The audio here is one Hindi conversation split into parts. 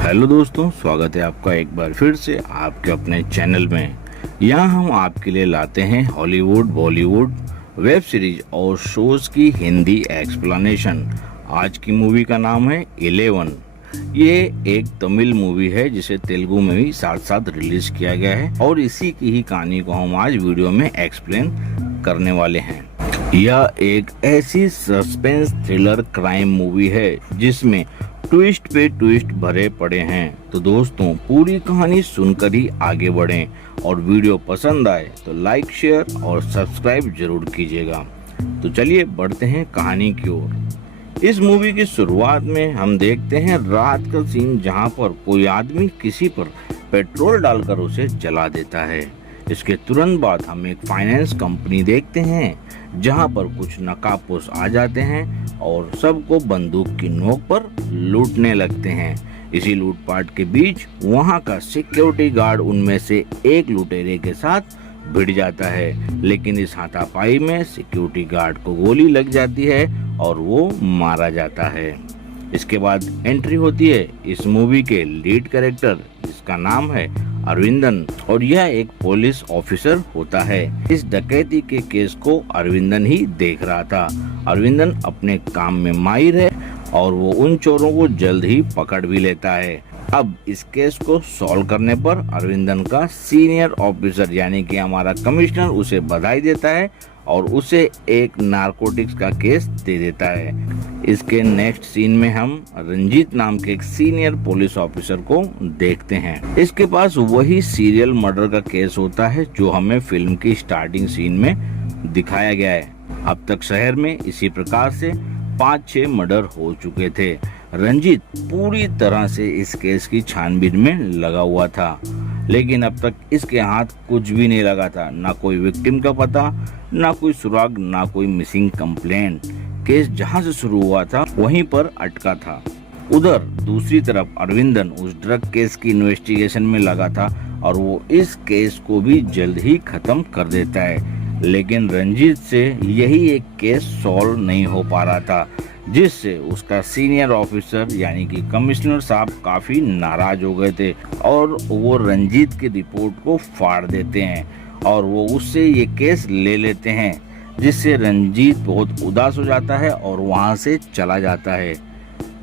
हेलो दोस्तों, स्वागत है आपका एक बार फिर से आपके अपने चैनल में। यहाँ हम आपके लिए लाते हैं हॉलीवुड, बॉलीवुड, वेब सीरीज और शोज की हिंदी एक्सप्लेनेशन। आज की मूवी का नाम है 11। ये एक तमिल मूवी है जिसे तेलुगु में भी साथ साथ रिलीज किया गया है और इसी की ही कहानी को हम आज वीडियो में एक्सप्लेन करने वाले हैं। यह एक ऐसी सस्पेंस थ्रिलर क्राइम मूवी है जिसमें ट्विस्ट पे ट्विस्ट भरे पड़े हैं। तो दोस्तों, पूरी कहानी सुनकर ही आगे बढ़ें और वीडियो पसंद आए तो लाइक, शेयर और सब्सक्राइब जरूर कीजिएगा। तो चलिए बढ़ते हैं कहानी की ओर। इस मूवी की शुरुआत में हम देखते हैं रात का सीन, जहां पर कोई आदमी किसी पर पेट्रोल डालकर उसे जला देता है। इसके तुरंत बाद हम एक फाइनेंस कंपनी देखते हैं जहां पर कुछ नकाबपोश आ जाते हैं और सबको बंदूक की नोक पर लूटने लगते हैं। इसी लूटपाट के बीच वहां का सिक्योरिटी गार्ड उनमें से एक लुटेरे के साथ भिड़ जाता है, लेकिन इस हाथापाई में सिक्योरिटी गार्ड को गोली लग जाती है और वो मारा जाता है। इसके बाद एंट्री होती है इस मूवी के लीड कैरेक्टर, जिसका नाम है अरविंदन, और यह एक पुलिस ऑफिसर होता है। इस डकैती के केस को अरविंदन ही देख रहा था। अरविंदन अपने काम में माहिर है और वो उन चोरों को जल्द ही पकड़ भी लेता है। अब इस केस को सॉल्व करने पर अरविंदन का सीनियर ऑफिसर यानी कि हमारा कमिश्नर उसे बधाई देता है और उसे एक नारकोटिक्स का केस दे देता है। इसके नेक्स्ट सीन में हम रंजीत नाम के एक सीनियर पुलिस ऑफिसर को देखते हैं। इसके पास वही सीरियल मर्डर का केस होता है जो हमें फिल्म की स्टार्टिंग सीन में दिखाया गया है। अब तक शहर में इसी प्रकार से 5-6 मर्डर हो चुके थे। रंजीत पूरी तरह से इस केस की छानबीन में लगा हुआ था, लेकिन अब तक इसके हाथ कुछ भी नहीं लगा था। ना कोई विक्टिम का पता, ना कोई सुराग, ना कोई मिसिंग कंप्लेंट। केस जहां से शुरू हुआ था वहीं पर अटका था। उधर दूसरी तरफ अरविंदन उस ड्रग केस की इन्वेस्टिगेशन में लगा था और वो इस केस को भी जल्द ही खत्म कर देता है, लेकिन रंजीत से यही एक केस सॉल्व नहीं हो पा रहा था, जिससे उसका सीनियर ऑफिसर यानी कि कमिश्नर साहब काफी नाराज हो गए थे और वो रंजीत की रिपोर्ट को फाड़ देते हैं और वो उससे ये केस ले लेते हैं, जिससे रंजीत बहुत उदास हो जाता है और वहां से चला जाता है।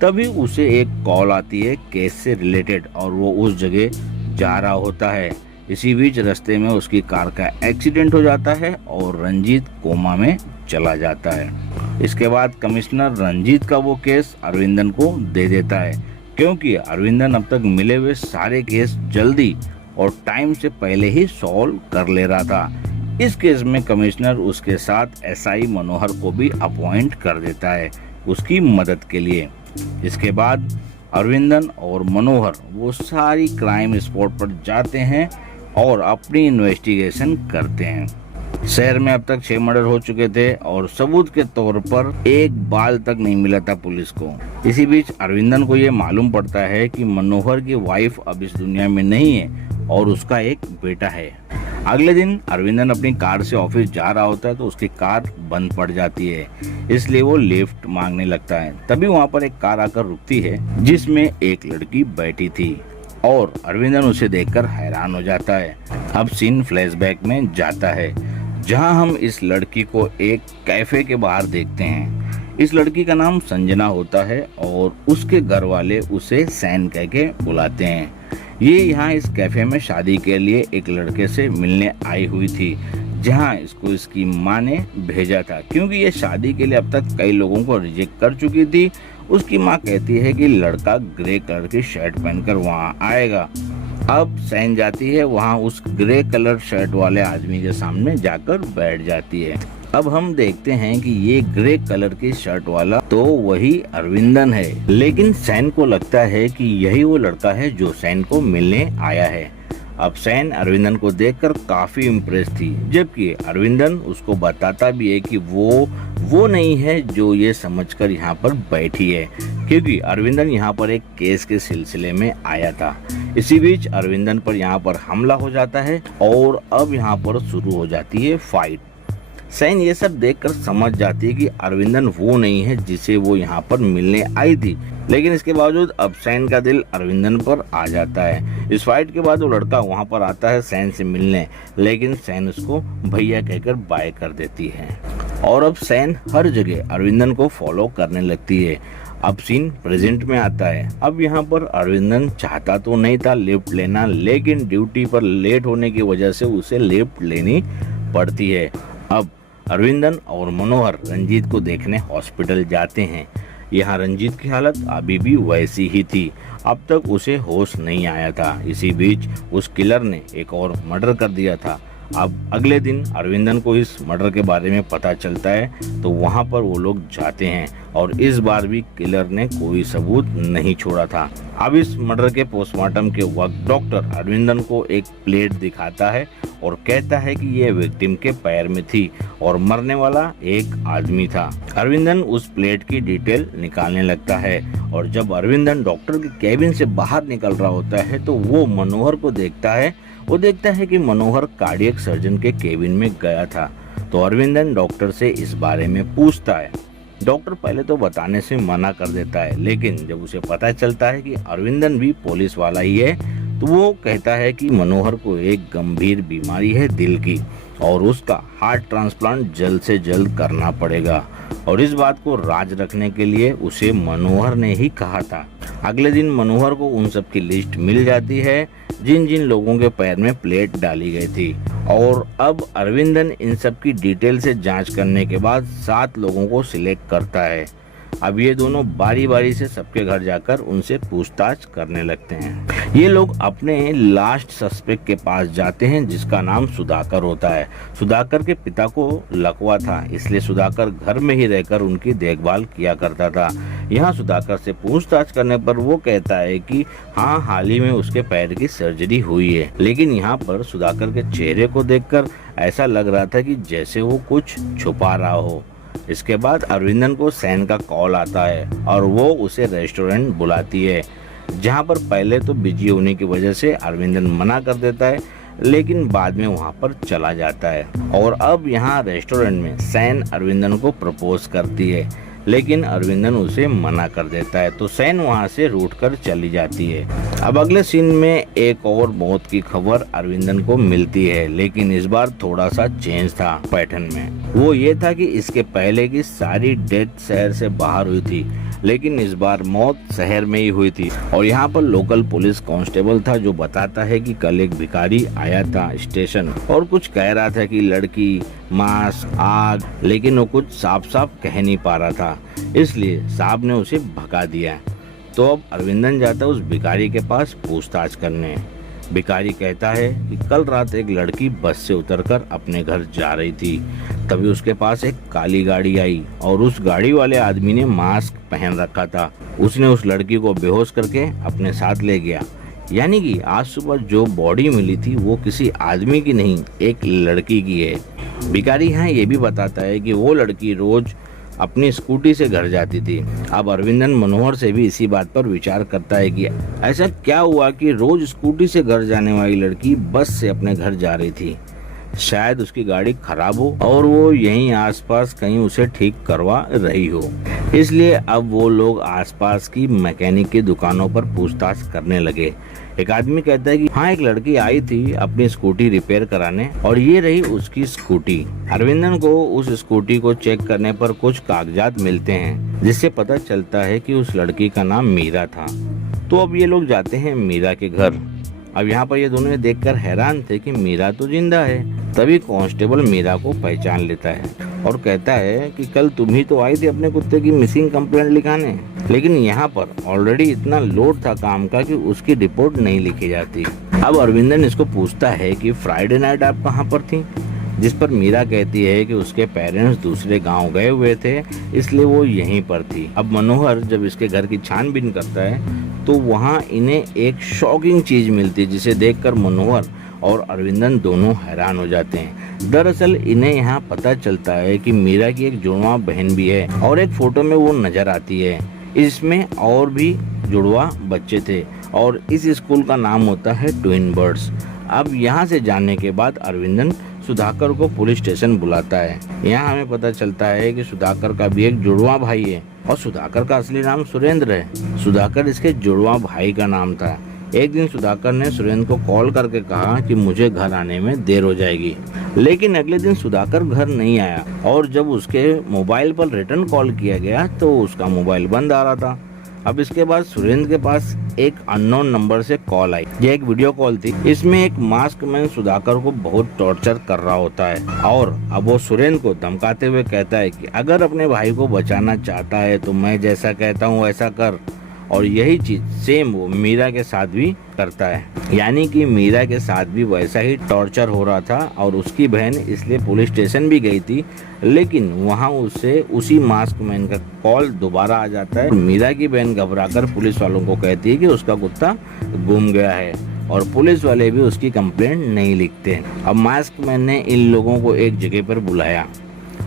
तभी उसे एक कॉल आती है केस से रिलेटेड और वो उस जगह जा रहा होता है। इसी बीच रास्ते में उसकी कार का एक्सीडेंट हो जाता है और रंजीत कोमा में चला जाता है। इसके बाद कमिश्नर रंजीत का वो केस अरविंदन को दे देता है, क्योंकि अरविंदन अब तक मिले हुए सारे केस जल्दी और टाइम से पहले ही सॉल्व कर ले रहा था। इस केस में कमिश्नर उसके साथ एसआई मनोहर को भी अपॉइंट कर देता है उसकी मदद के लिए। इसके बाद अरविंदन और मनोहर वो सारी क्राइम स्पॉट पर जाते हैं और अपनी इन्वेस्टिगेशन करते हैं। शहर में अब तक 6 मर्डर हो चुके थे और सबूत के तौर पर एक बाल तक नहीं मिला था पुलिस को। इसी बीच अरविंदन को ये मालूम पड़ता है कि मनोहर की वाइफ अब इस दुनिया में नहीं है और उसका एक बेटा है। अगले दिन अरविंदन अपनी कार से ऑफिस जा रहा होता है तो उसकी कार बंद पड़ जाती है, इसलिए वो लिफ्ट मांगने लगता है। तभी वहाँ पर एक कार आकर रुकती है जिसमें एक लड़की बैठी थी और अरविंदन उसे देखकर हैरान हो जाता है। अब सीन फ्लैशबैक में जाता है, जहां हम इस लड़की को एक कैफे के बाहर देखते हैं। इस लड़की का नाम संजना होता है और उसके घर वाले उसे सैन कह के बुलाते हैं। ये यहाँ इस कैफे में शादी के लिए एक लड़के से मिलने आई हुई थी, जहां इसको इसकी माँ ने भेजा था, क्योंकि ये शादी के लिए अब तक कई लोगों को रिजेक्ट कर चुकी थी। उसकी माँ कहती है कि लड़का ग्रे कलर की शर्ट पहनकर वहाँ आएगा। अब सैन जाती है वहाँ उस ग्रे कलर शर्ट वाले आदमी के सामने जाकर बैठ जाती है। अब हम देखते हैं कि ये ग्रे कलर की शर्ट वाला तो वही अरविंदन है, लेकिन सैन को लगता है कि यही वो लड़का है जो सैन को मिलने आया है। अब सैन अरविंदन को देखकर काफी इम्प्रेस थी, जबकि अरविंदन उसको बताता भी है कि वो नहीं है जो ये समझकर यहाँ पर बैठी है, क्योंकि अरविंदन यहाँ पर एक केस के सिलसिले में आया था। इसी बीच अरविंदन पर यहाँ पर हमला हो जाता है और अब यहाँ पर शुरू हो जाती है फाइट। सैन ये सब देखकर समझ जाती है कि अरविंदन वो नहीं है जिसे वो यहाँ पर मिलने आई थी, लेकिन इसके बावजूद अब सैन का दिल अरविंदन पर आ जाता है। इस फाइट के बाद वो लड़का वहाँ पर आता है सैन से मिलने, लेकिन सैन उसको भैया कहकर बाय कर देती है और अब सैन हर जगह अरविंदन को फॉलो करने लगती है। अब सीन प्रेजेंट में आता है। अब यहाँ पर अरविंदन चाहता तो नहीं था लिफ्ट लेना, लेकिन ड्यूटी पर लेट होने की वजह से उसे लिफ्ट लेनी पड़ती है। अब अरविंदन और मनोहर रंजीत को देखने हॉस्पिटल जाते हैं। यहाँ रंजीत की हालत अभी भी वैसी ही थी, अब तक उसे होश नहीं आया था। इसी बीच उस किलर ने एक और मर्डर कर दिया था। अब अगले दिन अरविंदन को इस मर्डर के बारे में पता चलता है, तो वहाँ पर वो लोग जाते हैं और इस बार भी किलर ने कोई सबूत नहीं छोड़ा था। अब इस मर्डर के पोस्टमार्टम के वक्त डॉक्टर अरविंदन को एक प्लेट दिखाता है और कहता है कि यह विक्टिम के पैर में थी और मरने वाला एक आदमी था। अरविंदन उस प्लेट की डिटेल निकालने लगता है और जब अरविंदन डॉक्टर के केबिन से बाहर निकल रहा होता है तो वो मनोहर को देखता है। वो देखता है कि मनोहर कार्डियक सर्जन के केबिन में गया था, तो अरविंदन डॉक्टर से इस बारे में पूछता है। डॉक्टर पहले तो बताने से मना कर देता है, लेकिन जब उसे पता चलता है कि अरविंदन भी पुलिस वाला ही है, तो वो कहता है कि मनोहर को एक गंभीर बीमारी है दिल की और उसका हार्ट ट्रांसप्लांट जल्द से जल्द करना पड़ेगा और इस बात को राज रखने के लिए उसे मनोहर ने ही कहा था। अगले दिन मनोहर को उन सब की लिस्ट मिल जाती है जिन जिन लोगों के पैर में प्लेट डाली गई थी और अब अरविंदन इन सब की डिटेल से जांच करने के बाद 7 लोगों को सिलेक्ट करता है। अब ये दोनों बारी बारी से सबके घर जाकर उनसे पूछताछ करने लगते हैं। ये लोग अपने लास्ट सस्पेक्ट के पास जाते हैं जिसका नाम सुधाकर होता है। सुधाकर के पिता को लकवा था, इसलिए सुधाकर घर में ही रहकर उनकी देखभाल किया करता था। यहाँ सुधाकर से पूछताछ करने पर वो कहता है कि हाँ, हाल ही में उसके पैर की सर्जरी हुई है, लेकिन यहाँ पर सुधाकर के चेहरे को देखकर ऐसा लग रहा था कि जैसे वो कुछ छुपा रहा हो। इसके बाद अरविंदन को सैन का कॉल आता है और वो उसे रेस्टोरेंट बुलाती है, जहां पर पहले तो बिजी होने की वजह से अरविंदन मना कर देता है, लेकिन बाद में वहां पर चला जाता है। और अब यहाँ रेस्टोरेंट में सैन अरविंदन को प्रपोज करती है, लेकिन अरविंदन उसे मना कर देता है, तो सैन वहां से रूठ कर चली जाती है। अब अगले सीन में एक और मौत की खबर अरविंदन को मिलती है, लेकिन इस बार थोड़ा सा चेंज था पैटर्न में। वो ये था कि इसके पहले की सारी डेथ शहर से बाहर हुई थी, लेकिन इस बार मौत शहर में ही हुई थी। और यहाँ पर लोकल पुलिस कांस्टेबल था जो बताता है कि कल एक भिखारी आया था स्टेशन और कुछ कह रहा था कि लड़की, मांस, आग, लेकिन वो कुछ साफ साफ कह नहीं पा रहा था, इसलिए साहब ने उसे भगा दिया। तो अब अरविंदन जाता है उस भिखारी के पास पूछताछ करने। भिखारी कहता है कि कल रात एक लड़की बस से उतरकर अपने घर जा रही थी, तभी उसके पास एक काली गाड़ी आई और उस गाड़ी वाले आदमी ने मास्क पहन रखा था। उसने उस लड़की को बेहोश करके अपने साथ ले गया। यानी कि आज सुबह जो बॉडी मिली थी वो किसी आदमी की नहीं, एक लड़की की है। भिखारी यहाँ ये भी बताता है कि वो लड़की रोज अपनी स्कूटी से घर जाती थी। अब अरविंदन मनोहर से भी इसी बात पर विचार करता है कि ऐसा क्या हुआ कि रोज स्कूटी से घर जाने वाली लड़की बस से अपने घर जा रही थी। शायद उसकी गाड़ी खराब हो और वो यहीं आसपास कहीं उसे ठीक करवा रही हो, इसलिए अब वो लोग आसपास की मैकेनिक की दुकानों पर पूछताछ करने लगे। एक आदमी कहता है कि हाँ, एक लड़की आई थी अपनी स्कूटी रिपेयर कराने और ये रही उसकी स्कूटी। अरविंदन को उस स्कूटी को चेक करने पर कुछ कागजात मिलते हैं, जिससे पता चलता है कि उस लड़की का नाम मीरा था। तो अब ये लोग जाते हैं मीरा के घर। अब यहाँ पर ये दोनों देखकर हैरान थे कि मीरा तो जिंदा है। तभी कांस्टेबल मीरा को पहचान लेता है और कहता है कि कल तुम ही तो आई थी अपने कुत्ते की मिसिंग कंप्लेंट लिखाने, लेकिन यहाँ पर ऑलरेडी इतना लोड था काम का कि उसकी रिपोर्ट नहीं लिखी जाती। अब अरविंदन इसको पूछता है कि फ्राइडे नाइट आप कहाँ पर थी, जिस पर मीरा कहती है कि उसके पेरेंट्स दूसरे गांव गए हुए थे, इसलिए वो यहीं पर थी। अब मनोहर जब इसके घर की छानबीन करता है तो वहाँ इन्हें एक शॉकिंग चीज मिलती है, जिसे देखकर मनोहर और अरविंदन दोनों हैरान हो जाते हैं। दरअसल इन्हें यहाँ पता चलता है कि मीरा की एक जुड़वा बहन भी है और एक फोटो में वो नजर आती है। इसमें और भी जुड़वा बच्चे थे और इस स्कूल का नाम होता है ट्विन बर्ड्स। अब यहाँ से जानने के बाद अरविंदन सुधाकर को पुलिस स्टेशन बुलाता है। यहाँ हमें पता चलता है कि सुधाकर का भी एक जुड़वा भाई है और सुधाकर का असली नाम सुरेंद्र है। सुधाकर इसके जुड़वा भाई का नाम था। एक दिन सुधाकर ने सुरेंद्र को कॉल करके कहा कि मुझे घर आने में देर हो जाएगी, लेकिन अगले दिन सुधाकर घर नहीं आया और जब उसके मोबाइल पर रिटर्न कॉल किया गया तो उसका मोबाइल बंद आ रहा था। अब इसके बाद सुरेंद्र के पास एक अननोन नंबर से कॉल आई। यह एक वीडियो कॉल थी। इसमें एक मास्क मैन सुधाकर को बहुत टॉर्चर कर रहा होता है और अब वो सुरेंद्र को धमकाते हुए कहता है कि अगर अपने भाई को बचाना चाहता है तो मैं जैसा कहता हूँ वैसा कर। और यही चीज सेम वो मीरा के साथ भी करता है, यानी कि मीरा के साथ भी वैसा ही टॉर्चर हो रहा था और उसकी बहन इसलिए पुलिस स्टेशन भी गई थी, लेकिन वहां उससे उसी मास्क मैन का कॉल दोबारा आ जाता है। मीरा की बहन घबराकर पुलिस वालों को कहती है कि उसका कुत्ता गुम गया है और पुलिस वाले भी उसकी कंप्लेंट नहीं लिखते। अब मास्क मैन ने इन लोगों को एक जगह पर बुलाया।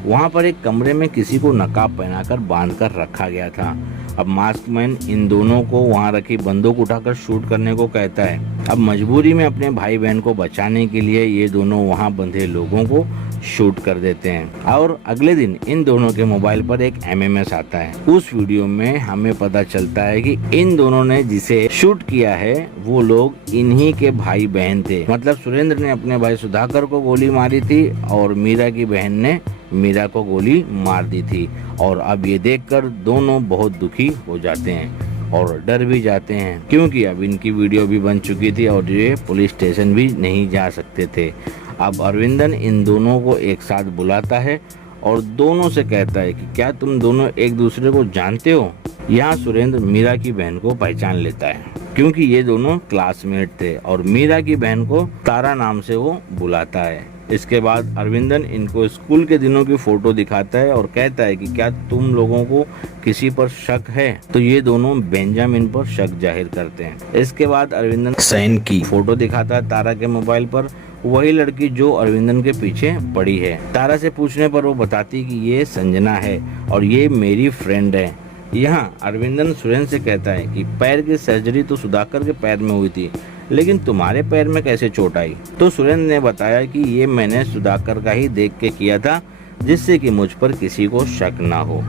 वहाँ पर एक कमरे में किसी को नकाब पहनाकर बांध कर रखा गया था। अब मास्क मैन इन दोनों को वहाँ रखी बंदूक उठाकर शूट करने को कहता है। अब मजबूरी में अपने भाई बहन को बचाने के लिए ये दोनों वहाँ बंधे लोगों को शूट कर देते हैं और अगले दिन इन दोनों के मोबाइल पर एक एमएमएस आता है। उस वीडियो में हमें पता चलता है कि इन दोनों ने जिसे शूट किया है वो लोग इन्हीं के भाई बहन थे। मतलब सुरेंद्र ने अपने भाई सुधाकर को गोली मारी थी और मीरा की बहन ने मीरा को गोली मार दी थी। और अब ये देखकर दोनों बहुत दुखी हो जाते हैं और डर भी जाते हैं, क्योंकि अब इनकी वीडियो भी बन चुकी थी और ये पुलिस स्टेशन भी नहीं जा सकते थे। अब अरविंदन इन दोनों को एक साथ बुलाता है और दोनों से कहता है कि क्या तुम दोनों एक दूसरे को जानते हो। यहाँ सुरेंद्र मीरा की बहन को पहचान लेता है, क्योंकि ये दोनों क्लासमेट थे और मीरा की बहन को तारा नाम से वो बुलाता है। इसके बाद अरविंदन इनको स्कूल के दिनों की फोटो दिखाता है और कहता है कि क्या तुम लोगों को किसी पर शक है, तो ये दोनों बेंजामिन पर शक जाहिर करते हैं। इसके बाद अरविंदन सैन की फोटो दिखाता है तारा के मोबाइल पर, वही लड़की जो अरविंदन के पीछे पड़ी है। तारा से पूछने पर वो बताती कि ये संजना है और ये मेरी फ्रेंड है। यहाँ अरविंदन सुरेंद्र से कहता है कि पैर की सर्जरी तो सुधाकर के पैर में हुई थी, लेकिन तुम्हारे पैर में कैसे चोट आई। तो सुरेंद्र ने बताया कि ये मैंने सुधाकर का ही देख के किया था, जिससे कि मुझ पर किसी को शक ना हो।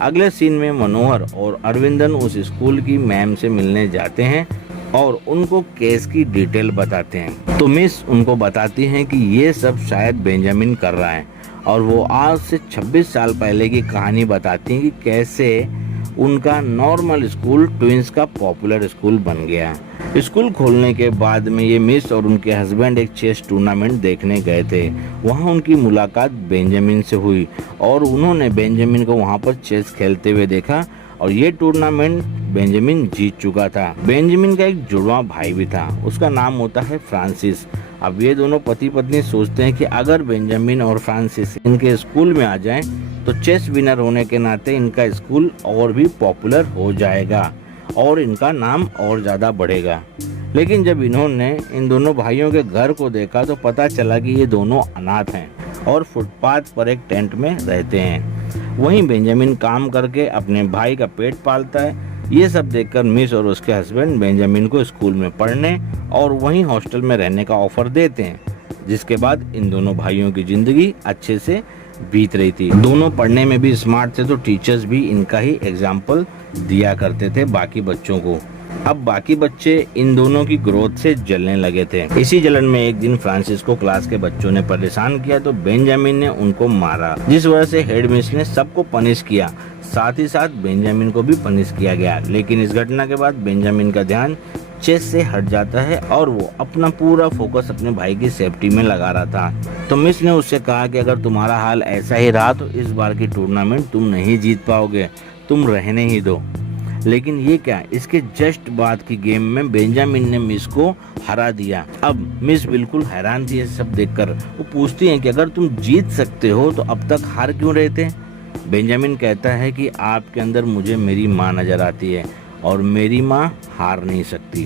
अगले सीन में मनोहर और अरविंदन उस स्कूल की मैम से मिलने जाते हैं और उनको केस की डिटेल बताते हैं। तो मिस उनको बताती हैं कि ये सब शायद बेंजामिन कर रहा है और वो आज से 26 साल पहले की कहानी बताती हैं कि कैसे उनका नॉर्मल स्कूल ट्विंस का पॉपुलर स्कूल बन गया। स्कूल खोलने के बाद में ये मिस और उनके हस्बैंड एक चेस टूर्नामेंट देखने गए थे। वहाँ उनकी मुलाकात बेंजामिन से हुई और उन्होंने बेंजामिन को वहाँ पर चेस खेलते हुए देखा और ये टूर्नामेंट बेंजामिन जीत चुका था। बेंजामिन का एक जुड़वा भाई भी था, उसका नाम होता है फ्रांसिस। अब ये दोनों पति पत्नी सोचते हैं कि अगर बेंजामिन और फ्रांसिस इनके स्कूल में आ जाएं तो चेस विनर होने के नाते इनका स्कूल और भी पॉपुलर हो जाएगा और इनका नाम और ज़्यादा बढ़ेगा। लेकिन जब इन्होंने इन दोनों भाइयों के घर को देखा तो पता चला कि ये दोनों अनाथ हैं और फुटपाथ पर एक टेंट में रहते हैं। वहीं बेंजामिन काम करके अपने भाई का पेट पालता है। ये सब देखकर मिस और उसके हस्बैंड बेंजामिन को स्कूल में पढ़ने और वहीं हॉस्टल में रहने का ऑफर देते हैं, जिसके बाद इन दोनों भाइयों की जिंदगी अच्छे से बीत रही थी। दोनों पढ़ने में भी स्मार्ट थे तो टीचर्स भी इनका ही एग्जाम्पल दिया करते थे बाकी बच्चों को। अब बाकी बच्चे इन दोनों की ग्रोथ से जलने लगे थे। इसी जलन में एक दिन फ्रांसिस को क्लास के बच्चों ने परेशान किया तो बेंजामिन ने उनको मारा, जिस वजह से हेड मिस ने सबको पनिश किया। साथ ही साथ बेंजामिन को भी पनिश किया गया। लेकिन इस घटना के बाद बेंजामिन का ध्यान चेस से हट जाता है और वो अपना पूरा फोकस अपने भाई की सेफ्टी में लगा रहा था। तो मिस ने उससे कहा कि अगर तुम्हारा हाल ऐसा ही रहा तो इस बार की टूर्नामेंट तुम नहीं जीत पाओगे, तुम रहने ही दो। लेकिन ये क्या, इसके जस्ट बाद की गेम में बेंजामिन ने मिस को हरा दिया। अब मिस बिल्कुल हैरान थी ये सब देखकर। वो पूछती हैं कि अगर तुम जीत सकते हो तो अब तक हार क्यों रहे थे। बेंजामिन कहता है कि आपके अंदर मुझे मेरी माँ नजर आती है और मेरी माँ हार नहीं सकती।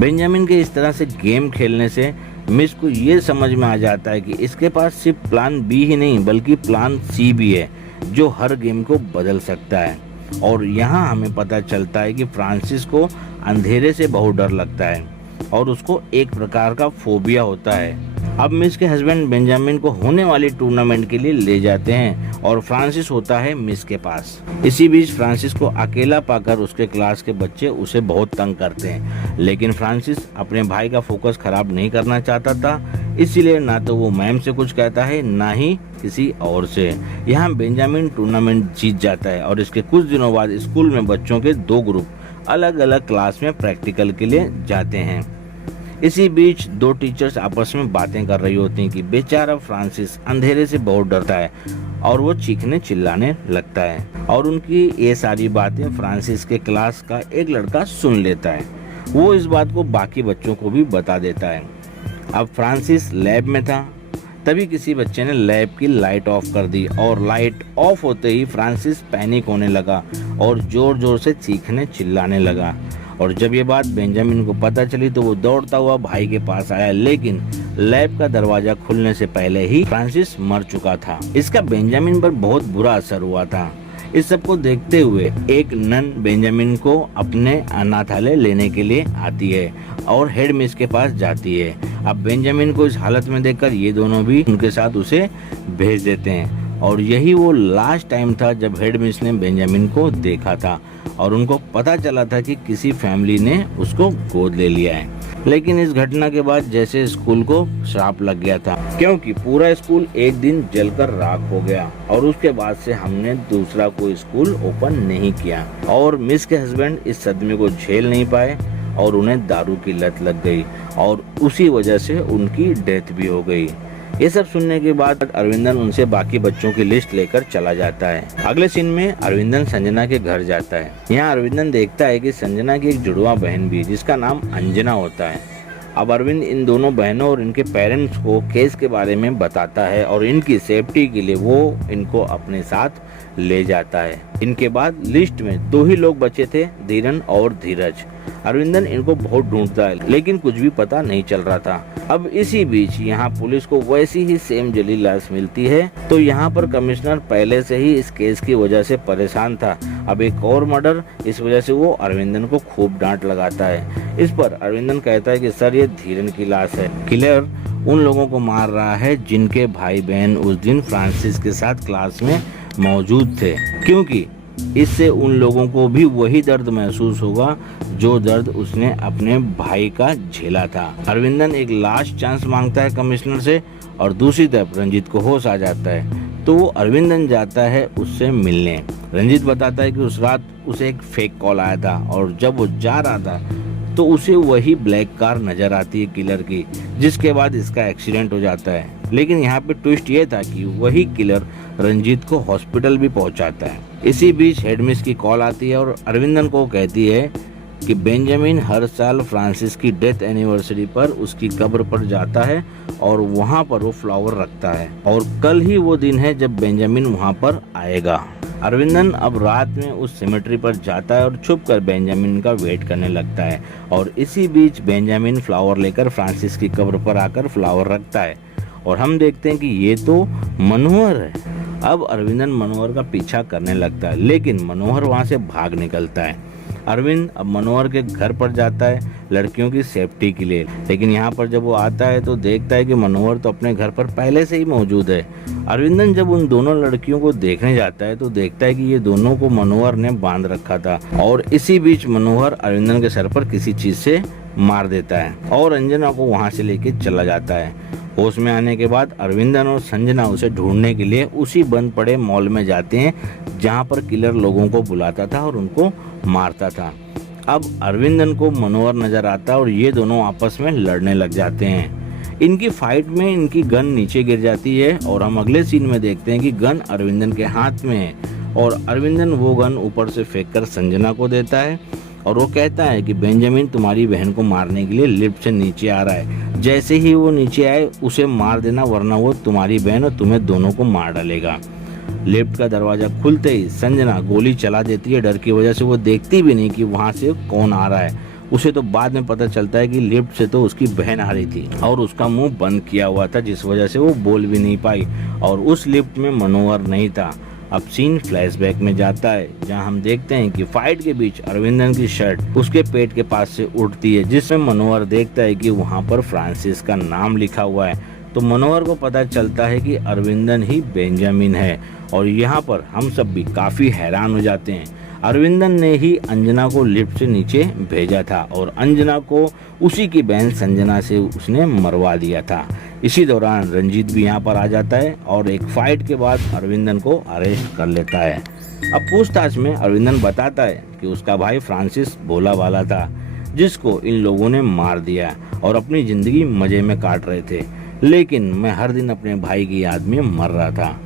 बेंजामिन के इस तरह से गेम खेलने से मिस को ये समझ में आ जाता है कि इसके पास सिर्फ प्लान बी ही नहीं बल्कि प्लान सी भी है, जो हर गेम को बदल सकता है। और यहाँ हमें पता चलता है कि फ्रांसिस को अंधेरे से बहुत डर लगता है और उसको एक प्रकार का फोबिया होता है। अब मिस के हस्बैंड बेंजामिन को होने वाली टूर्नामेंट के लिए ले जाते हैं और फ्रांसिस होता है मिस के पास। इसी बीच फ्रांसिस को अकेला पाकर उसके क्लास के बच्चे उसे बहुत तंग करते हैं, लेकिन फ्रांसिस अपने भाई का फोकस खराब नहीं करना चाहता था, इसलिए ना तो वो मैम से कुछ कहता है ना ही किसी और से। यहाँ बेंजामिन टूर्नामेंट जीत जाता है और इसके कुछ दिनों बाद स्कूल में बच्चों के 2 ग्रुप अलग अलग क्लास में प्रैक्टिकल के लिए जाते हैं। इसी बीच 2 टीचर्स आपस में बातें कर रही होती हैं कि बेचारा फ्रांसिस अंधेरे से बहुत डरता है और वो चीखने चिल्लाने लगता है, और उनकी ये सारी बातें फ्रांसिस के क्लास का एक लड़का सुन लेता है। वो इस बात को बाकी बच्चों को भी बता देता है। अब फ्रांसिस लैब में था, तभी किसी बच्चे ने लैब की लाइट ऑफ कर दी और लाइट ऑफ होते ही फ्रांसिस पैनिक होने लगा और जोर जोर से चीखने चिल्लाने लगा। और जब ये बात बेंजामिन को पता चली तो वो दौड़ता हुआ भाई के पास आया, लेकिन लैब का दरवाजा खुलने से पहले ही फ्रांसिस मर चुका था। इसका बेंजामिन पर बहुत बुरा असर हुआ था। इस सब को देखते हुए एक नन बेंजामिन को अपने अनाथालय लेने के लिए आती है और हेड मिस के पास जाती है। अब बेंजामिन को इस हालत में देखकर ये दोनों भी उनके साथ उसे भेज देते हैं, और यही वो लास्ट टाइम था जब हेड मिस ने बेंजामिन को देखा था और उनको पता चला था कि किसी फैमिली ने उसको गोद ले लिया है। लेकिन इस घटना के बाद जैसे स्कूल को श्राप लग गया था, क्योंकि पूरा स्कूल एक दिन जलकर राख हो गया और उसके बाद से हमने दूसरा कोई स्कूल ओपन नहीं किया। और मिस के हस्बैंड इस सदमे को झेल नहीं पाए और उन्हें दारू की लत लग गई और उसी वजह से उनकी डेथ भी हो गई। ये सब सुनने के बाद अरविंदन उनसे बाकी बच्चों की लिस्ट लेकर चला जाता है। अगले सीन में अरविंदन संजना के घर जाता है। यहाँ अरविंदन देखता है कि संजना की एक जुड़वा बहन भी जिसका नाम अंजना होता है। अब अरविंद इन दोनों बहनों और इनके पेरेंट्स को केस के बारे में बताता है और इनकी सेफ्टी के लिए वो इनको अपने साथ ले जाता है। इनके बाद लिस्ट में 2 ही लोग बचे थे, धीरन और धीरज। अरविंदन इनको बहुत ढूंढता है लेकिन कुछ भी पता नहीं चल रहा था। अब इसी बीच यहाँ पुलिस को वैसी ही सेम जली लाश मिलती है, तो यहाँ पर कमिश्नर पहले से ही इस केस की वजह से परेशान था। अब एक और मर्डर, इस वजह से वो अरविंदन को खूब डांट लगाता है। इस पर अरविंदन कहता है कि सर ये धीरन की लाश है, किलर उन लोगों को मार रहा है जिनके भाई बहन उस दिन फ्रांसिस के साथ क्लास में मौजूद थे, क्योंकि इससे उन लोगों को भी वही दर्द महसूस होगा जो दर्द उसने अपने भाई का झेला था। अरविंदन एक लास्ट चांस मांगता है कमिश्नर से और दूसरी तरफ रंजीत को होश आ जाता है, तो अरविंदन जाता है उससे मिलने। रंजीत बताता है कि उस रात उसे एक फेक कॉल आया था और जब वो जा रहा था तो उसे वही ब्लैक कार नजर आती है किलर की, जिसके बाद इसका एक्सीडेंट हो जाता है। लेकिन यहाँ पे ट्विस्ट ये था कि वही किलर रंजीत को हॉस्पिटल भी पहुंचाता है। इसी बीच हेडमिस की कॉल आती है और अरविंदन को कहती है कि बेंजामिन हर साल फ्रांसिस की डेथ एनिवर्सरी पर उसकी कब्र पर जाता है और वहाँ पर वो फ्लावर रखता है, और कल ही वो दिन है जब बेंजामिन वहाँ पर आएगा। अरविंदन अब रात में उस सिमेट्री पर जाता है और छुपकर बेंजामिन का वेट करने लगता है, और इसी बीच बेंजामिन फ्लावर लेकर फ्रांसिस की कब्र पर आकर फ्लावर रखता है और हम देखते हैं कि ये तो मनोहर है। अब अरविंदन मनोहर का पीछा करने लगता है, लेकिन मनोहर वहाँ से भाग निकलता है। अरविंद अब मनोहर के घर पर जाता है लड़कियों की सेफ्टी के लिए, लेकिन यहाँ पर जब वो आता है तो देखता है कि मनोहर तो अपने घर पर पहले से ही मौजूद है। अरविंदन जब उन दोनों लड़कियों को देखने जाता है तो देखता है कि ये दोनों को मनोहर ने बांध रखा था, और इसी बीच मनोहर अरविंदन के सर पर किसी चीज से मार देता है और अंजना को वहाँ से लेके चला जाता है। होश में आने के बाद अरविंदन और संजना उसे ढूंढने के लिए उसी बंद पड़े मॉल में जाते हैं जहाँ पर किलर लोगों को बुलाता था और उनको मारता था। अब अरविंदन को मनोहर नजर आता है और ये दोनों आपस में लड़ने लग जाते हैं। इनकी फाइट में इनकी गन नीचे गिर जाती है और हम अगले सीन में देखते हैं कि गन अरविंदन के हाथ में है और अरविंदन वो गन ऊपर से फेंककर संजना को देता है और वो कहता है कि बेंजामिन तुम्हारी बहन को मारने के लिए लिफ्ट से नीचे आ रहा है, जैसे ही वो नीचे आए उसे मार देना, वरना वो तुम्हारी बहन और तुम्हें दोनों को मार डालेगा। लिफ्ट का दरवाजा खुलते ही संजना गोली चला देती है। डर की वजह से वो देखती भी नहीं कि वहाँ से कौन आ रहा है। उसे तो बाद में पता चलता है कि लिफ्ट से तो उसकी बहन आ रही थी और उसका मुंह बंद किया हुआ था, जिस वजह से वो बोल भी नहीं पाई, और उस लिफ्ट में मनोहर नहीं था। अब सीन फ्लैशबैक में जाता है जहां हम देखते हैं कि फाइट के बीच अरविंदन की शर्ट उसके पेट के पास से उठती है, जिसमें मनोहर देखता है कि वहां पर फ्रांसिस का नाम लिखा हुआ है। तो मनोहर को पता चलता है कि अरविंदन ही बेंजामिन है और यहाँ पर हम सब भी काफ़ी हैरान हो जाते हैं। अरविंदन ने ही अंजना को लिफ्ट से नीचे भेजा था और अंजना को उसी की बहन संजना से उसने मरवा दिया था। इसी दौरान रंजीत भी यहाँ पर आ जाता है और एक फाइट के बाद अरविंदन को अरेस्ट कर लेता है। अब पूछताछ में अरविंदन बताता है कि उसका भाई फ्रांसिस भोला वाला था जिसको इन लोगों ने मार दिया और अपनी ज़िंदगी मज़े में काट रहे थे, लेकिन मैं हर दिन अपने भाई की याद में मर रहा था।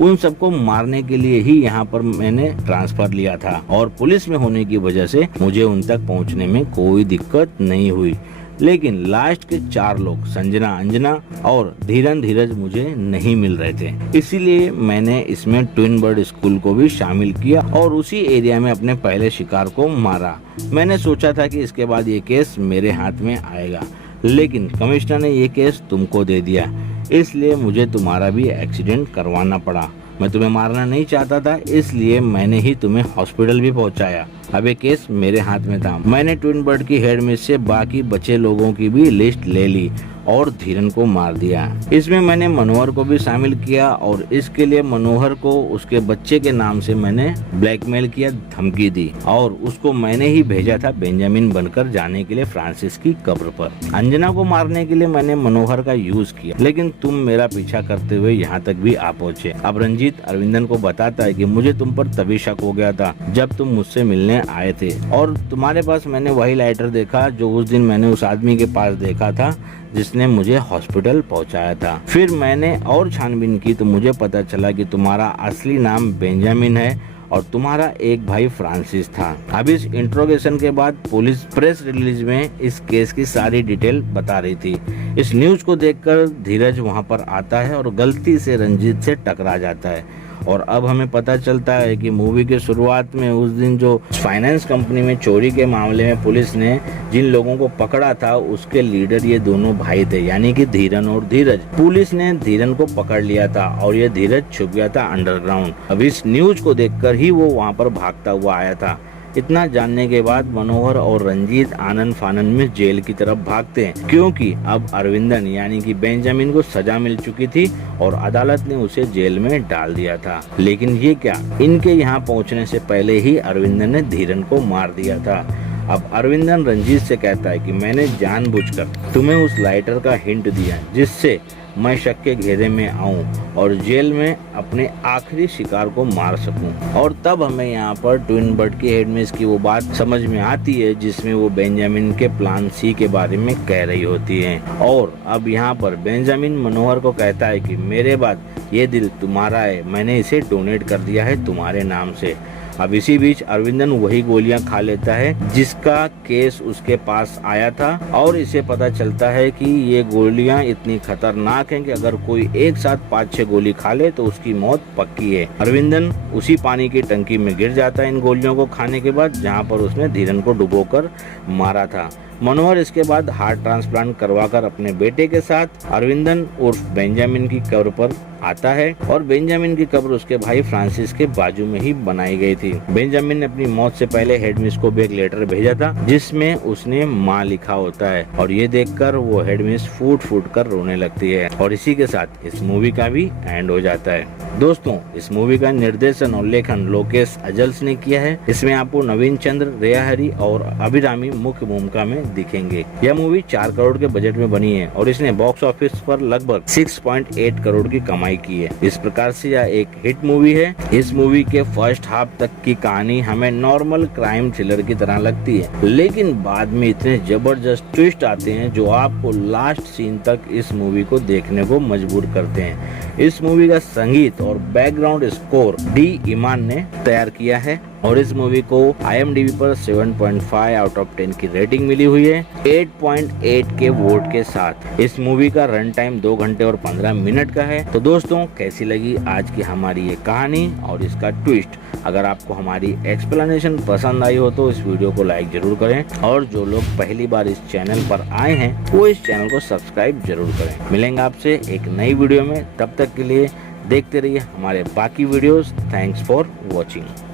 उन सबको मारने के लिए ही यहाँ पर मैंने ट्रांसफर लिया था और पुलिस में होने की वजह से मुझे उन तक पहुँचने में कोई दिक्कत नहीं हुई, लेकिन लास्ट के 4 लोग संजना, अंजना और धीरज मुझे नहीं मिल रहे थे। इसीलिए मैंने इसमें ट्विन बर्ड स्कूल को भी शामिल किया और उसी एरिया में अपने पहले शिकार को मारा। मैंने सोचा था कि इसके बाद ये केस मेरे हाथ में आएगा, लेकिन कमिश्नर ने ये केस तुमको दे दिया, इसलिए मुझे तुम्हारा भी एक्सीडेंट करवाना पड़ा। मैं तुम्हें मारना नहीं चाहता था, इसलिए मैंने ही तुम्हें हॉस्पिटल भी पहुंचाया। अब ये केस मेरे हाथ में था। मैंने ट्विन बर्ड की हेड मिस से बाकी बचे लोगों की भी लिस्ट ले ली और धीरन को मार दिया। इसमें मैंने मनोहर को भी शामिल किया और इसके लिए मनोहर को उसके बच्चे के नाम से मैंने ब्लैकमेल किया, धमकी दी और उसको मैंने ही भेजा था बेंजामिन बनकर जाने के लिए फ्रांसिस की कब्र पर। अंजना को मारने के लिए मैंने मनोहर का यूज किया, लेकिन तुम मेरा पीछा करते हुए यहाँ तक भी आ पहुंचे। अब रंजीत अरविंदन को बताता है कि मुझे तुम पर तभी शक हो गया था जब तुम मुझसे मिलने आए थे और तुम्हारे पास मैंने वही लाइटर देखा जो उस दिन मैंने उस आदमी के पास देखा था जिसने मुझे हॉस्पिटल पहुंचाया था। फिर मैंने और छानबीन की तो मुझे पता चला कि तुम्हारा असली नाम बेंजामिन है और तुम्हारा एक भाई फ्रांसिस था। अब इस इंट्रोगेशन के बाद पुलिस प्रेस रिलीज में इस केस की सारी डिटेल बता रही थी। इस न्यूज को देखकर धीरज वहां पर आता है और गलती से रंजीत से टकरा जाता है और अब हमें पता चलता है कि मूवी के शुरुआत में उस दिन जो फाइनेंस कंपनी में चोरी के मामले में पुलिस ने जिन लोगों को पकड़ा था उसके लीडर ये दोनों भाई थे, यानी कि धीरन और धीरज। पुलिस ने धीरन को पकड़ लिया था और ये धीरज छुप गया था अंडरग्राउंड। अब इस न्यूज को देखकर ही वो वहाँ पर भागता हुआ आया था। इतना जानने के बाद मनोहर और रंजीत आनन फानन में जेल की तरफ भागते हैं, क्योंकि अब अरविंदन यानी कि बेंजामिन को सजा मिल चुकी थी और अदालत ने उसे जेल में डाल दिया था। लेकिन ये क्या, इनके यहाँ पहुँचने से पहले ही अरविंदन ने धीरन को मार दिया था। अब अरविंदन रंजीत से कहता है कि मैंने जानबूझकर तुम्हें उस लाइटर का हिंट दिया जिससे मैं शक के घेरे में आऊं और जेल में अपने आखिरी शिकार को मार सकूं। और तब हमें यहाँ पर ट्विन बर्ड की हेड में इसकी वो बात समझ में आती है जिसमें वो बेंजामिन के प्लान सी के बारे में कह रही होती है। और अब यहाँ पर बेंजामिन मनोहर को कहता है कि मेरे बाद ये दिल तुम्हारा है, मैंने इसे डोनेट कर दिया है तुम्हारे नाम से। अब इसी बीच अरविंदन वही गोलियां खा लेता है जिसका केस उसके पास आया था और इसे पता चलता है कि ये गोलियां इतनी खतरनाक हैं कि अगर कोई एक साथ 5-6 गोली खा ले तो उसकी मौत पक्की है। अरविंदन उसी पानी की टंकी में गिर जाता है इन गोलियों को खाने के बाद जहां पर उसने धीरन को डुबोकर मारा था। मनोहर इसके बाद हार्ट ट्रांसप्लांट करवाकर अपने बेटे के साथ अरविंदन उर्फ बेंजामिन की कब्र पर आता है और बेंजामिन की कब्र उसके भाई फ्रांसिस के बाजू में ही बनाई गई थी। बेंजामिन ने अपनी मौत से पहले हेडमिस को भी एक लेटर भेजा था जिसमें उसने माँ लिखा होता है और ये देखकर वो हेडमिस फूट कर रोने लगती है और इसी के साथ इस मूवी का भी एंड हो जाता है। दोस्तों, इस मूवी का निर्देशन और लेखन लोकेश अजल्स ने किया है। इसमें आपको नवीन चंद्र, रेया हरी और अभिरामी मुख्य भूमिका में दिखेंगे। यह मूवी 4 करोड़ के बजट में बनी है और इसने बॉक्स ऑफिस पर लगभग 6.8 करोड़ की कमाई की है। इस प्रकार से यह एक हिट मूवी है। इस मूवी के फर्स्ट हाफ तक की कहानी हमें नॉर्मल क्राइम थ्रिलर की तरह लगती है, लेकिन बाद में इतने जबरदस्त ट्विस्ट आते हैं जो आपको लास्ट सीन तक इस मूवी को देखने को मजबूर करते हैं। इस मूवी का संगीत और बैकग्राउंड स्कोर डी इमान ने तैयार किया है और इस मूवी को IMDb पर 7.5 आउट ऑफ 10 की रेटिंग मिली हुई है 8.8 के वोट के साथ। इस मूवी का रन टाइम 2 घंटे और 15 मिनट का है। तो दोस्तों, कैसी लगी आज की हमारी ये कहानी और इसका ट्विस्ट? अगर आपको हमारी एक्सप्लेनेशन पसंद आई हो तो इस वीडियो को लाइक जरूर करें और जो लोग पहली बार इस चैनल पर आए हैं वो इस चैनल को सब्सक्राइब जरूर करें। मिलेंगे आपसे एक नई वीडियो में, तब तक के लिए देखते रहिए हमारे बाकी वीडियोस। Thanks for watching.